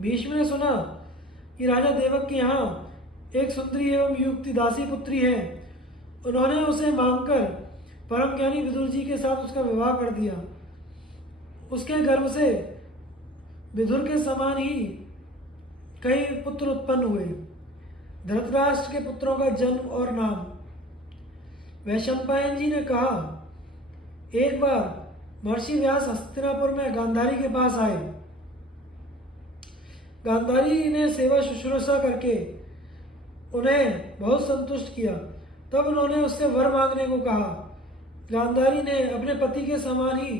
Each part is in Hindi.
भीष्म ने सुना कि राजा देवक के यहाँ एक सुंदरी एवं युक्ति दासी पुत्री है। उन्होंने उसे मांगकर परम ज्ञानी विदुर जी के साथ उसका विवाह कर दिया। उसके गर्भ से विदुर के समान ही कई पुत्र उत्पन्न हुए। धृतराष्ट्र के पुत्रों का जन्म और नाम। वैशंपायन जी ने कहा, एक बार महर्षि व्यास हस्तिनापुर में गांधारी के पास आए। गांधारी ने सेवा शुश्रूषा करके उन्हें बहुत संतुष्ट किया। तब उन्होंने उससे वर मांगने को कहा। गांधारी ने अपने पति के समान ही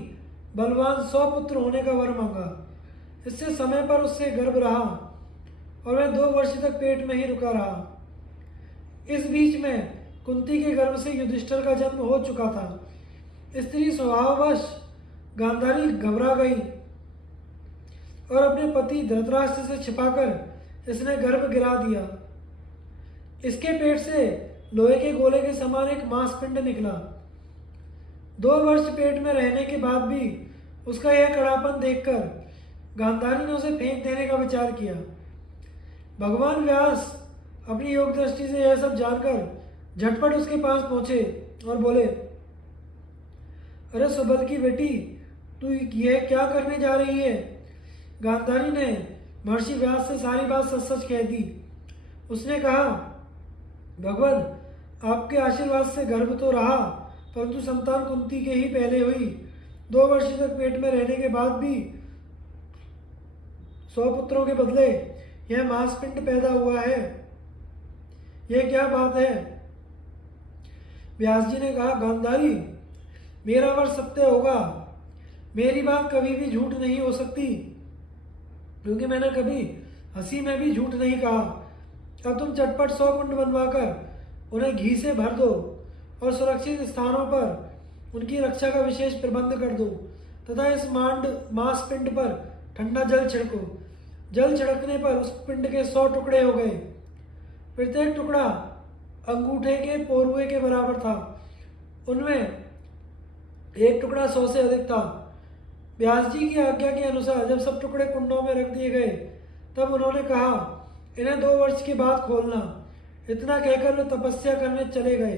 बलवान 100 पुत्र होने का वर मांगा। इससे समय पर उससे गर्भ रहा और वह 2 वर्ष तक पेट में ही रुका रहा। इस बीच में कुंती के गर्भ से युधिष्ठिर का जन्म हो चुका था। स्त्री स्वभाववश गांधारी घबरा गई और अपने पति धृतराष्ट्र से छिपाकर इसने गर्भ गिरा दिया। इसके पेट से लोहे के गोले के समान एक मांसपिंड निकला। 2 वर्ष पेट में रहने के बाद भी उसका यह कड़ापन देखकर गांधारी ने उसे फेंक देने का विचार किया। भगवान व्यास अपनी योग दृष्टि से यह सब जानकर झटपट उसके पास पहुंचे और बोले, अरे सुबल की बेटी, तू यह क्या करने जा रही है? गांधारी ने महर्षि व्यास से सारी बात सच सच कह दी। उसने कहा, भगवान, आपके आशीर्वाद से गर्भ तो रहा, परंतु संतान कुंती के ही पहले हुई। 2 वर्ष तक पेट में रहने के बाद भी 100 पुत्रों के बदले यह मांसपिंड पैदा हुआ है। यह क्या बात है? व्यास जी ने कहा, गांधारी, मेरा वर सत्य होगा। मेरी बात कभी भी झूठ नहीं हो सकती, क्योंकि मैंने कभी हंसी में भी झूठ नहीं कहा। अब तुम चटपट 100 कुंड बनवाकर उन्हें घी से भर दो और सुरक्षित स्थानों पर उनकी रक्षा का विशेष प्रबंध कर दो तथा इस मांस पिंड पर ठंडा जल छिड़को। जल छिड़कने पर उस पिंड के 100 टुकड़े हो गए। प्रत्येक टुकड़ा अंगूठे के पोरुए के बराबर था। उनमें एक टुकड़ा 100 से अधिक था। व्यास जी की आज्ञा के अनुसार जब सब टुकड़े कुंडों में रख दिए गए, तब उन्होंने कहा, इन्हें 2 वर्ष के बाद खोलना। इतना कहकर वे तपस्या करने चले गए।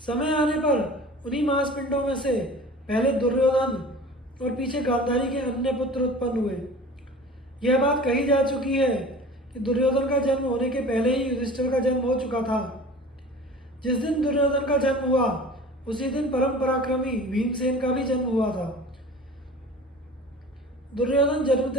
समय आने पर उन्हीं मांसपिंडों में से पहले दुर्योधन और पीछे गांधारी के अन्य पुत्र उत्पन्न हुए। यह बात कही जा चुकी है कि दुर्योधन का जन्म होने के पहले ही युधिष्ठिर का जन्म हो चुका था। जिस दिन दुर्योधन का जन्म हुआ, उसी दिन परम पराक्रमी भीमसेन का भी जन्म हुआ था। दुर्योधन जन्मते